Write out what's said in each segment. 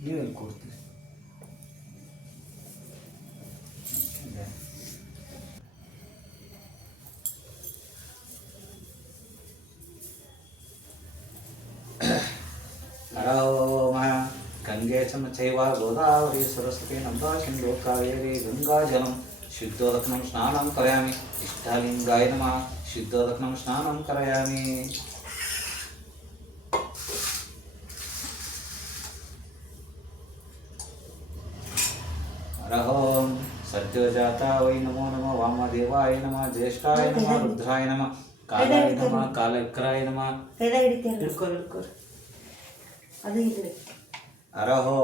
ನೀವೆಲ್ಲಿ ಕೊಡ್ತೀರಿ? गंगे चैव गोदावरी सरस्वती नर्मदा सिंधु कावेरी गंगाजलं शुद्धोदकं स्नानं करोमि इष्टलिंगाय नमः शुद्धोदकं स्नानं करोमि हरहों सद्योजाता वै नमो नमः वामदेवाय नमः ज्येष्ठाय नमः रुद्राय नमः कालाय नमः कालविक्राय नमः अरहो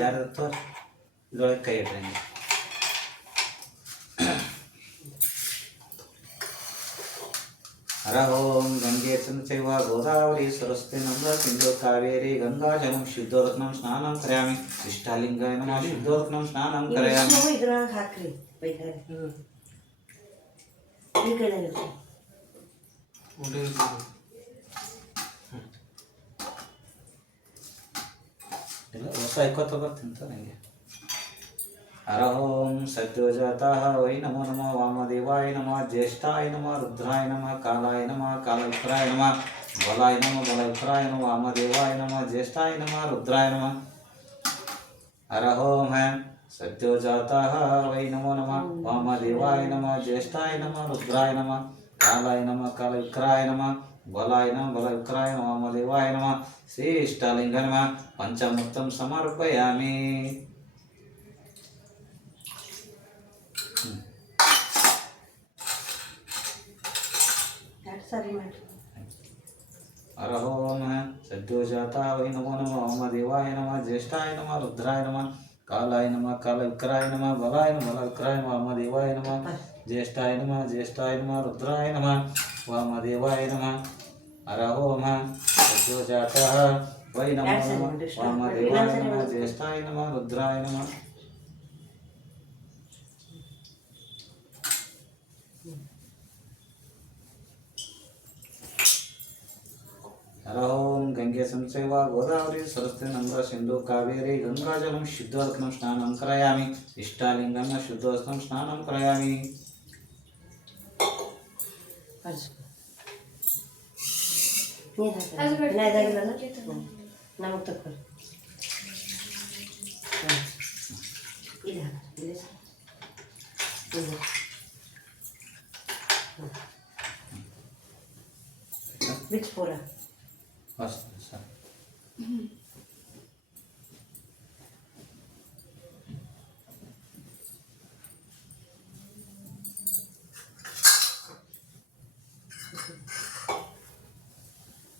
यार तोर इदೊಳಗೆ ಕೈ ಇಟ್ರಂಗೆ हरहों गंगे चैव गोदावरी सरस्वती नर्मदा सिंधु कावेरी गंगाजलं शुद्धोदकं स्नानं करोमि इष्टलिंगाय नमः शुद्धोदकं स्नानं करोमि ಇದ್ರೊಳಗೆ ಹಾಕ್ರಿ ಬೇಕಾದ್ರೆ ಈ ಕಡೆ ಇಲ್ಲ ಹೊಸ ಇಕ್ಕೊತ್ತ ಬರ್ತಿಂತ ನನಗೆ हरहों सद्योजाताः वै नमो नमः वामदेवाय नमः ज्येष्ठाय नमः रुद्राय नमः कालाय नमः कालविक्राय नमः बलाय नमः बलविक्राय नमः वामदेवाय नमः ज्येष्ठाय नमः रुद्राय नमः हरहों सद्योजाताः वै नमो नमः वामदेवाय नमः ज्येष्ठाय नमः रुद्राय नमः कालाय नमः कालविक्राय नमः बलाय नमः बलविक्राय नमः वामदेवाय नमः श्री इष्टलिंगाय नमः पंचामृतं समर्पयामि हरहों सद्योजाता वै नमो नमः वामदेवाय नमः ज्येष्ठाय नमः रुद्राय नमः कालाय नमः कालविक्राय नमः बलाय नमः बलविक्राय नमः वामदेवाय नमः ज्येष्ठाय नमः रुद्राय नमः वामदेवाय नमः हरहों सद्योजाता वै नमो नमः वामदेवाय नमः ज्येष्ठाय नमः रुद्राय नमः हरहों गंगे चैव गोदावरी सरस्वती नर्मदा सिंधु कावेरी गंगाजलं शुद्धोदकं स्नानं करोमि इष्टलिंगं शुद्धोदकं स्नानं करोमि ನಮಗೆ ತಕ್ಕೊಳ್ಳಿ ಇದು ಬಿಚ್ಚ ಪೂರ अस्तु सर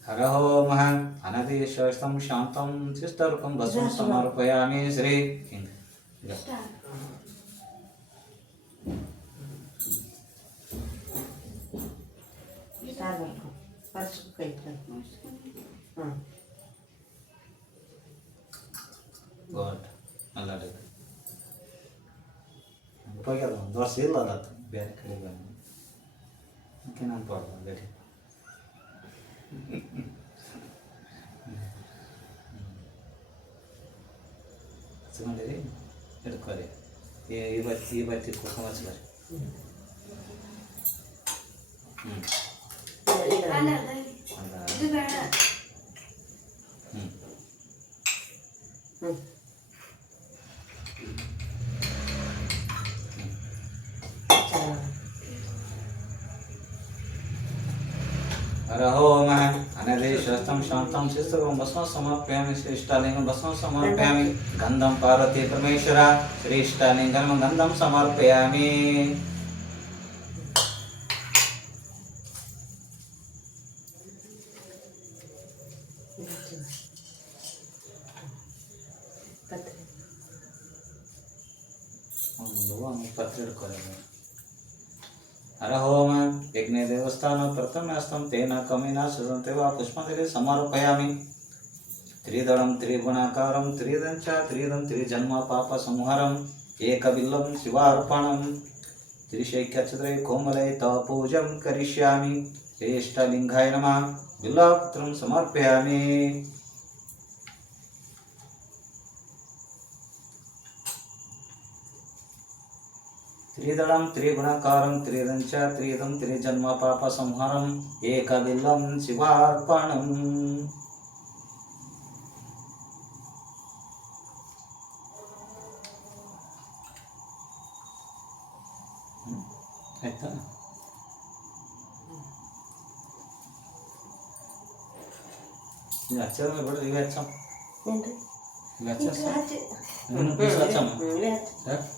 हरहों अनतिशस्तं शान्तं चिस्तरूपं भस्मं समर्पयामि श्री गुड अल्लाह ಹೋಗ್ಯದ ಒಂದು ವರ್ಷ ಇಲ್ಲ ಅದತ್ತು ಬೇರೆ ಕಡೆ ಬಂದು ಅದಕ್ಕೆ ನಾನು ಪಡ್ಬೋದು ಬೇರೆ ಹಚ್ಕೊಂಡಿರಿ ಹಿಡ್ಕೊರಿ ಈ ಬತ್ತಿ ಕುಡ್ಕೊಂಡು ಹಚ್ಕೊರಿ हरहों अनतिशस्तं शान्तं शिस्तरूपं भस्मं समर्पयामि श्री इष्टलिंगं भस्मं समर्पयामि गन्धं पार्वती परमेश्वर श्री इष्टलिंगं गन्धं समर्पयामि पत्र हरहों यज्ञ देवस्थान प्रथमस्तं तेन कमिना सुसन्ते वा पुष्पाञ्जलिं समर्पयामि त्रिदलं त्रिगुणाकारं त्रिदं च त्रिदं त्रिजन्म पापसंहारम् एकबिल्लं शिवार्पणं त्रिशैक्यचतुरे कोमले तव पूजां करिष्यामि श्रेष्ठलिङ्गाय नमः बिल्वपत्रं समर्पयामि त्रिदलं त्रिगुणकारं त्रिदं च त्रिदं त्रिजन्म पापसंहारं एकबिल्लं शिवार्पणम् ಆಯ್ತಾ ಇದು ಹಚ್ಚೋದು ಬಿಡ್ರಿ ಇವೆ ಹಚ್ಚಮ್ಮ ಏನ್ರಿ ಇವೆ ಹಚ್ಚ ಹಚ್ಚಿ ಹಚ್ಚಮ್ಮ ಇವೇ ಹಚ್ಚಿ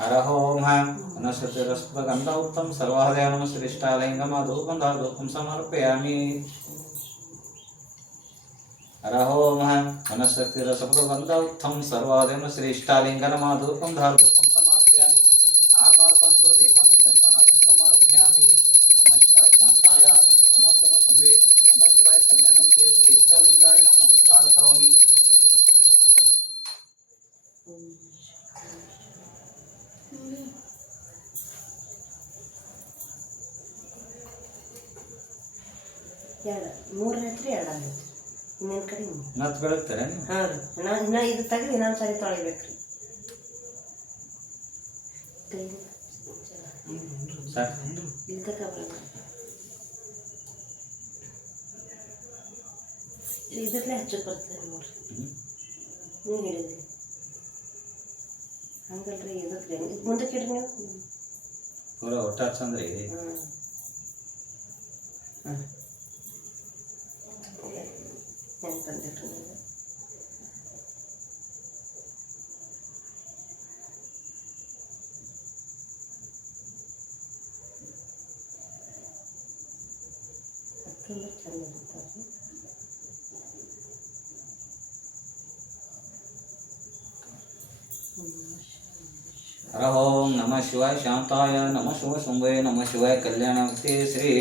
हरः ओम वनस्पतिरस्पगन्धौत्तं सर्वादयं श्रेष्ठालिङ्गं धूपं समर्पयामि हरः ओम वनस्पतिरस्पगन्धौत्तं सर्वादयं श्रेष्ठालिङ्गं धूपं समर्पयामि आत्मार्थं तु देवं घण्टनादं समर्पयामि नमः शिवाय शान्ताय नमः शम्भे नमः शिवाय कल्याणस्य श्रेष्ठलिङ्गाय नमस्कार करोमि ಎರಡು ಮೂರು ರಾತ್ರಿ ಎರಡು ಆಗೈತೆ ಇನ್ನೇನು ಕಡಿಮೆ ಮತ್ತೆ ಬೆಳಗ್ತಾರೆ ಹಾಂ ರೀ ಇನ್ನು ಇದು ತೆಗೆದು ಇನ್ನೊಂದು ಸಾರಿ ತೊಳಿಬೇಕು ರೀ ಕೈ ಸಾಕು ಇಲ್ಲಿ ತಕ ಬರಲ್ಲ ಇದರಲ್ಲೇ ಹಚ್ಚಕ್ಕೆ ಬರ್ತದೆ ನೋಡ್ರಿ ನೀವು ಹೇಳಿದ್ರಿ ಹಂಗಲ್ರಿ ಇದಕ್ಕೆ ಇದು ಮುಂದಕ್ಕೆ ಇಡ್ರಿ ನೀವು ಪೂರ ಒಟ್ಟ ಹಚ್ಚಂದ್ರಿ ಹಾಂ ಹಾಂ ನೆನ್ಪಂದಿಟ್ರಿ ನೀವು ಹತ್ತೊಂದು ಚಂದ ಇರ್ತಾರೆ हर ओम नमः शिवाय शांताय नमः शिव शंभे नमः शिवाय कल्याणवते श्री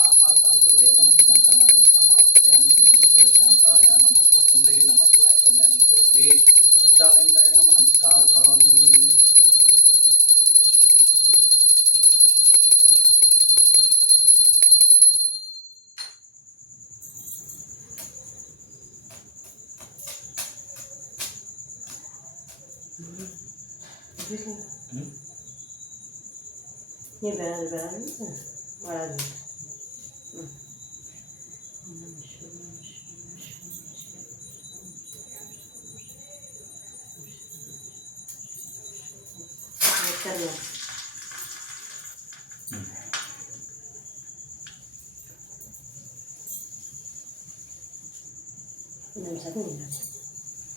आत्मार्थं तु देवनं घण्टनादं समर्पयामि नमः शिवाय शांताय नमः शिव शंभे नमः शिवाय कल्याणवते श्री इष्टालिङ्गाय नमः नमस्कार करोमि ನೀವು ಬೆಳಗ್ಗೆ ಒಳಗೆ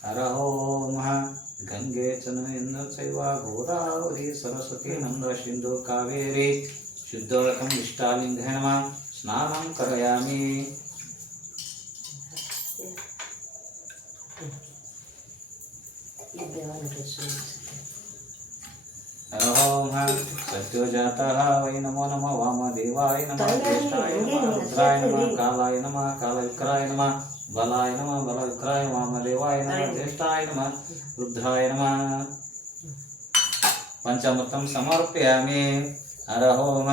हर ओम गंगे चनयन्न चैव गोदावरी सरस्वती नंद सिंधु कावेरी शुद्धोदकं इष्टालिङ्गाय नमः स्नानं करयामि हर ओम सत्योजातः वै नमो नमः वामदेवाय नमः ज्येष्ठाय नमः रुद्राय नमः कालाय नमः कालविक्राय नमः बलाय नमः बलविक्राय वामदेवाय नमः ज्येष्ठाय नमः रुद्राय नमः पंचामृतं समर्पयामि हर ओम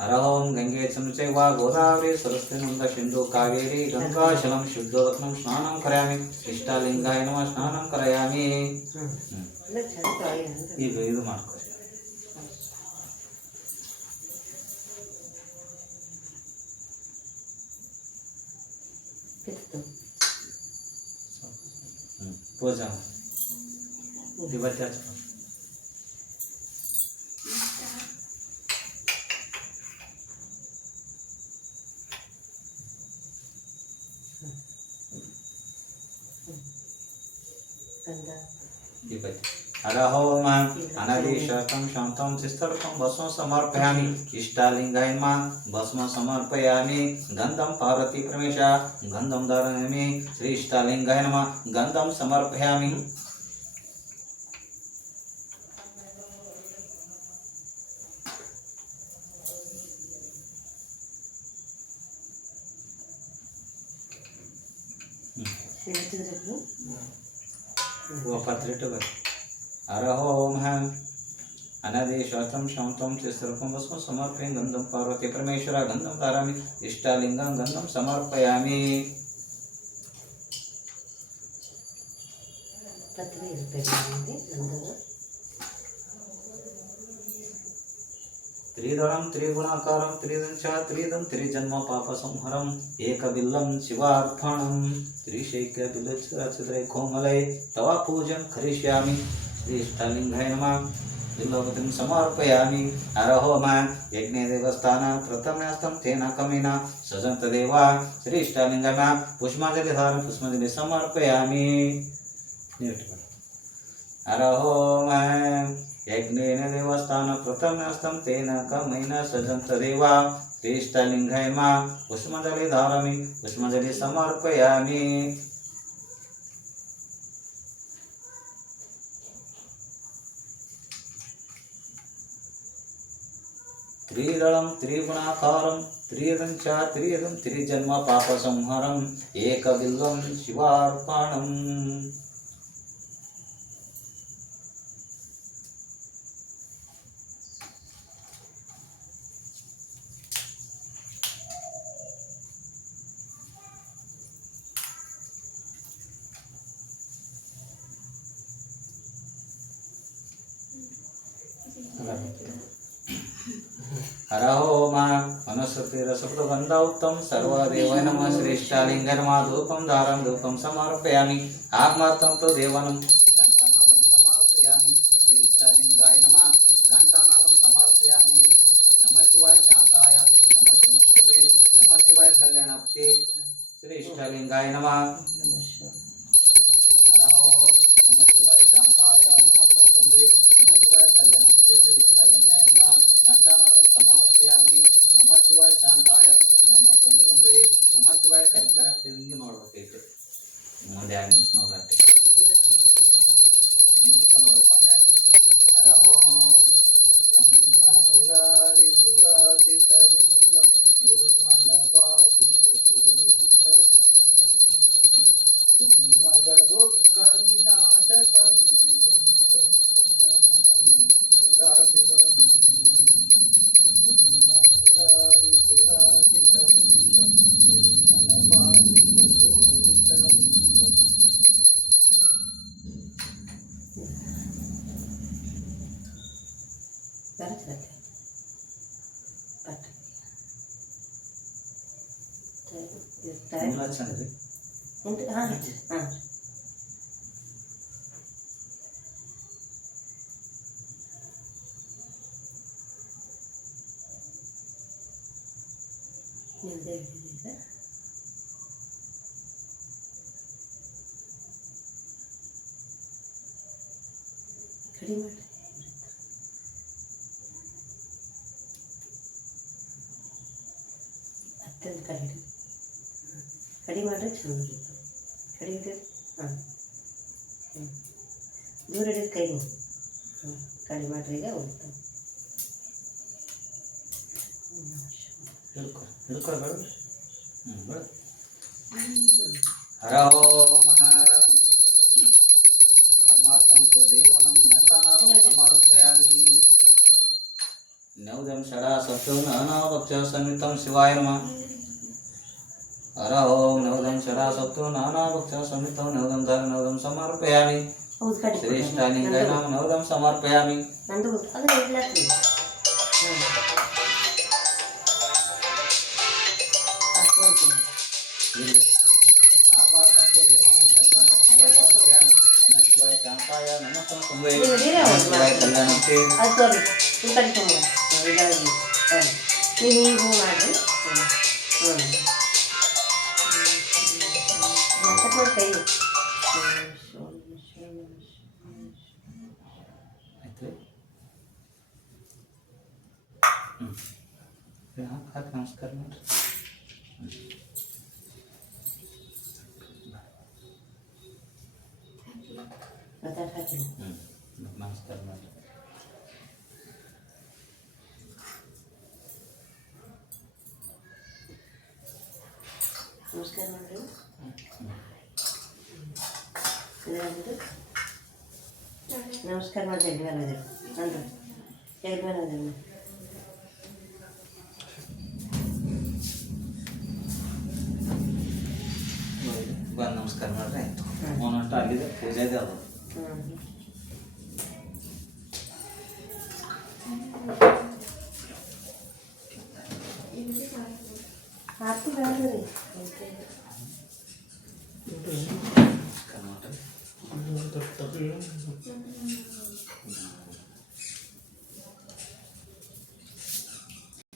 हर ओम गंगे चैव गोदावरी सरस्वती नंद सिंधु कावेरी गंगाजलं शुद्धोदकं स्नानं करयामि इष्टालिङ्गाय नमः स्नानं करयामि ಇದು ಮಾಡ್ಕೊ ಪೂಜಾ ಇವತ್ತು ಹಚ್ಕೊ हर ओम अनादिशतं शान्तं चिस्तर्पं भस्मं समर्पयामि इष्टालिङ्गाय नमः भस्मं समर्पयामि गन्धं पार्वती परमेश गन्धं धारयामि श्री इष्टालिङ्गाय नमः गन्धं समर्पयामि हर ओम अनादिशतं शान्तं चिस्तर्पं भस्मं समर्पयामि गन्धं पार्वती परमेश्वर गन्धं धारयामि इष्टालिङ्गं गन्धं समर्पयामि ಪತ್ನಿ ಇರ್ತದೆ ನನಗೆ ನಮ್ಮದು ತ್ರಿದಳಂ ತ್ರಿಗುಣಾಕಾರಂ ತ್ರಿದಂಶ ತ್ರಿದಂ ತ್ರಿಜನ್ಮ ಪಾಪ ಸಂಹರಂ ಏಕಬಿಲ್ಲಂ ಶಿವಾರ್ಪಣಂ ತ್ರಿಶೈಕ್ಯ ಬಿಲ್ಲಚ್ಛಿದ್ರೈ ಕೋಮಲೈ ತವ ಪೂಜಂ ಕರಿಷ್ಯಾಮಿ ಶ್ರೀ ಇಷ್ಟಲಿಂಗಾಯ ನಮಃ ಬಿಲ್ಲೋಪತಿಂ ಸಮರ್ಪಯಾಮಿ ಹರಹೋಮ ಯಜ್ಞ ದೇವಸ್ಥಾನ ಪ್ರಥಮ್ಯಾಸ್ತಂ ತೇನ ಕಮೇನ ಸಜಂತ ದೇವ ಶ್ರೀ ಇಷ್ಟಲಿಂಗಾಯ ನಮಃ ಪುಷ್ಪಾಂಜಲಿ ಧಾರಣ ಪುಷ್ಪಾಂಜಲಿ ಸಮರ್ಪಯಾಮಿ ಹರಹೋಮ ಯಜ್ಞೇನ ದೇವಸ್ಥಾನ ಪ್ರಥಮ್ಯಾಸ್ತಂ ತೇನ ಕಮೇನ ಸಜಂತ ದೇವ ಶ್ರೀ ಇಷ್ಟಲಿಂಗಾಯ ನಮಃ ಪುಷ್ಪಾಂಜಲಿ ಧಾರಮಿ ಪುಷ್ಪಾಂಜಲಿ ಸಮರ್ಪಯಾಮಿ ತ್ರಿದಳಂ ತ್ರಿಗುಣಾಕಾರಂ ತ್ರಿಯದಂಚ ತ್ರಿಯದಂ ತ್ರಿಜನ್ಮ ಪಾಪ ಸಂಹಾರಂ ಏಕಬಿಲ್ಲಂ ಶಿವಾರ್ಪಣಂ हरहोम मनुस्मृतिरसप्रबन्धौत्तं सर्वदेवाय नमः श्रेष्ठालिङ्गाय नमः धूपं दारं धूपं समर्पयामि आत्मार्थं तु देवनं घण्टानादं समर्पयामि श्रेष्ठालिङ्गाय नमः घण्टानादं समर्पयामि नमः शिवाय शान्ताय नमः सोमशुभे नमः शिवाय कल्याणाप्ते श्रेष्ठालिङ्गाय नमः हरहोम नमः शिवाय शान्ताय नमः सोमशुभे नमः शिवाय कल्याणाप्ते श्रेष्ठालिङ्गाय नमः घण्टानादं समर्पयामि नमः शिवाय शांताय नमः सोमशुभे नमः शिवाय करेक्ट ಹಿಂಗೆ ನೋಡಬೇಕು ಮುಂದೆ 2 ನಿಮಿಷ ನೋಡಕ್ಕೆ ನಿಂಗೆ ನೋಡಪ್ಪ ಅಂತ ಹರಹೋ ಬ್ರಹ್ಮ ಮುರಾರಿ ಸುರಾಚಿತಲಿಂಗಂ ನಿರ್ಮಲ ವಾಸಿತ ಶೋಭಿತಲಿಂಗಂ ಜನ್ಮದ ದುಃಖ ವಿನಾಶಕಲಿಂಗಂ ಸತ್ಯನಮಾಮಿ ಸದಾ ಶಿವಲಿಂಗಂ ಬ್ರಹ್ಮಮುರಾರಿ ಸುರಾಚಿತಲಿಂಗಂ ನಿರ್ಮಲವಾಸಿತ ಶೋಭಿತಲಿಂಗಂ ಬರ್ತದೆ ಪಟ್ಟ ಮೂಲ ಚಂದ್ರಿ ಎಂಟು ಹಾಂ ಹಾಂ ನಿಮ್ಮದೇ ಹಿಡಿದಿದೆ ಕಡಿಮೆ ಮಾಡಿ ಅತ್ಯಂತ ಕಡಿಮೆ ಕಡಿಮೆ ಮಾಡಿದ್ರೆ ಚಂದ ಇರ್ತದೆ ಕಡಿಮೆ ಹಿಡಿದು ಹಾಂ ದೂರ ಹಿಡಿದು ಕೈ ಕಡಿಮೆ ಮಾಡಿದ್ರೆ ಈಗ ಹೋಗ್ತದೆ ಹಿಡ್ಕೊ ಬೇಡ ಹರಹೋ ಆತ್ಮಾರ್ಥಂ ತು ದೇವನಂ ಘಂಟಾನಾದಂ ಸಮರ್ಪಯಾಮಿ ನೌದಂ ಷಡಾ ಸಪ್ತೋ ನಾನಾಭಕ್ಷ ಸಂಯುಕ್ತಂ ಶಿವಾಯ ನಮಃ ಹರಹೋ ನೌದಂ ಷಡಾ ಸಪ್ತೋ ನಾನಾಭಕ್ಷ ಸಂಯುಕ್ತಂ ನೌದಂ ಧರ ನೌದಂ ಸಮರ್ಪಯಾಮಿ ಹೌದು ಕಡಿ ಶ್ರೇಷ್ಠಲಿಂಗಾಯ ನಮಃ ನೌದಂ ಸಮರ್ಪಯಾಮಿ ನಂದು ಅದು ಇಡ್ಲಾಕ್ರಿ नमः शिवाय शांताय नमः सोमशुभे नमः शिवाय कल्याणाप्ते ಅದು ತೋರಿ ಈ ಕಡೆ ತುಂಬ ಇದಾಗಿ ನೀವು ಹಿಂಗೆ ಹೂ ಮಾಡಿರಿ ಕಟ್ ಮಾಡಿ ಕೈ ಹಾಕಿ ನಮಸ್ಕಾರ ಮಾಡ್ರಿ ಹಾಕಿ ನಮಸ್ಕಾರ ಮಾಡ್ರಿ ನಮಸ್ಕಾರ ಮಾಡಿರಿ ನಮಸ್ಕಾರ ಮಾಡಿ ಯಜಮಾನ ಅಂದ್ರೆ ಯಜಮಾನ ಬಂದು ನಮಸ್ಕಾರ ಮಾಡ್ರಿ ಆಯ್ತು ಒಂದೊಂಟು ಆಗಿದೆ ಪೂಜೆ ಇದೆ ಅದು ಆತು ಬೇಡ ರೀ ಕರ್ನಾಟಕ